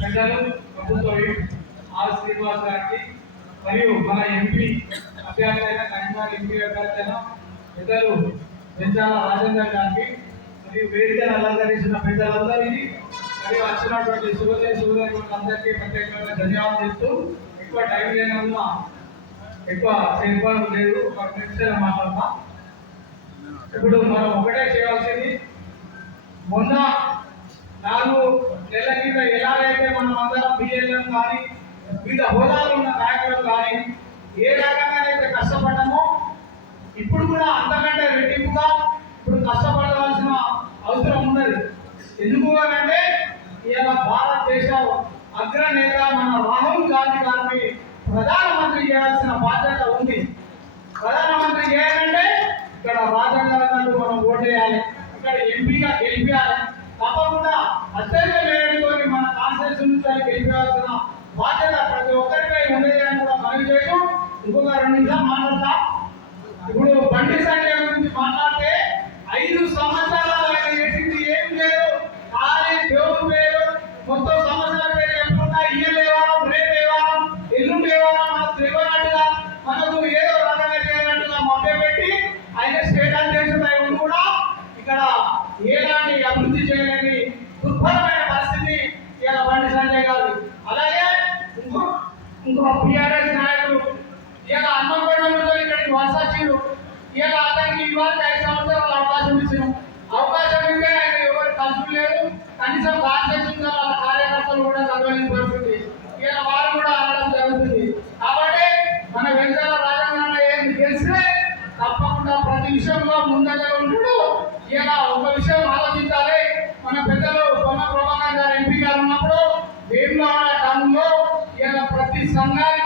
పెద్దలు ప్రభుత్వ ఆర్ శ్రీనివాస్ గారికి మరియు మన ఎంపీ అభ్యర్థి అయిన కరీంనగర్ ఎంపీ అభ్యర్థి అయిన పెద్దలు వెంచాల రాజేందర్ గారికి మరియు వేదికను అలంకరించిన పెద్దలందరికీ మరియు వచ్చినటువంటి శుభోదయులందరికీ ప్రత్యేకంగా ధన్యవాదాలు చెప్తూ ఎక్కువ టైం లేనందున ఎక్కువ సేపం లేదు, ఒక నిమిషాలు మాట్లాడతా. ఇప్పుడు మనం ఒకటే చేయాల్సింది, మొన్న 4 నెలల కింద ఎలాగైతే మనం అందరం బిఎల్ఎం కానీ వివిధ హోదాలు ఉన్న నాయకులు కానీ ఏ రకంగానైతే కష్టపడ్డామో ఇప్పుడు కూడా అంతకంటే రెట్టింపుగా ఇప్పుడు కష్టపడవలసిన అవసరం ఉన్నది. ఎందుకు అంటే ఇలా భారతదేశ అగ్రనేత మన రాహుల్ గాంధీ గారిని ప్రధానమంత్రి చేయాల్సిన బాధ్యత ఉంది. ప్రధానమంత్రి చేయాలంటే ఇక్కడ రాజ్యాంగాలను మనం ఓటేయాలి, ఇక్కడ ఎంపీగా గెలిపించాలి. తప్పకుండా అత్యధిక మేరతో మన కాన్స్టిట్యూషన్ గెలిపించాల్సిన బాధ్యత ప్రతి ఒక్కరిపై ఉండేది అని కూడా మనం చేస్తూ ఇంకొక 2 నిమిషాలు మాట్లాడతా. ఇప్పుడు బండి సంజయ్ గురించి మాట్లాడితే 5 సంవత్సరాలు ఆయన చేసింది ఏం లేదు, ఖాళీ దేవుడు పేరు మొత్తం సంవత్సరాల పేరు చెప్పుకుంటా ఇయ్య లేవాలం, రేపు లేవాలం, ఎల్లుండి లేవాలం, మనకు తెలియనట్టుగా మనకు ఏదో రకంగా చేయనట్టుగా మభ్య పెట్టి ఆయన స్టేట్ చేసిన కూడా ఇక్కడ ఎలాంటి అభివృద్ధి చేయలేని దుర్భరమైన పరిస్థితి ఇలా బండి సంజయ్ గారు. అలాగే ఇంకో టీఆర్ఎస్ నాయకులు ఇలా అన్నపడంలో ఇక్కడికి వలసొచ్చారు. ఇలా అతనికి ఇవాళ 5 సంవత్సరాలు అవకాశం ఇచ్చారు. అవకాశం ఇస్తే ఆయన ఎవరు కలుసు లేదు, కనీసం కాన్స్టిట్యూషన్ వాళ్ళ కార్యకర్తలు కూడా కలవలేని పరిస్థితి. ఇలా వారు కూడా అనడం జరుగుతుంది. కాబట్టి మన వెంకట రాజన్న ఏం తెలిస్తే తప్పకుండా ప్రతి విషయంలో ముందంజ ఉంటాడు. ఇలా ఒక విషయం ఆలోచించాలి. మన పెద్దలు పొన్న ప్రభాకర్ గారు ఎంపీ గారు ఉన్నప్పుడు వేములవాడ టౌన్లో ఇలా ప్రతి సంఘాన్ని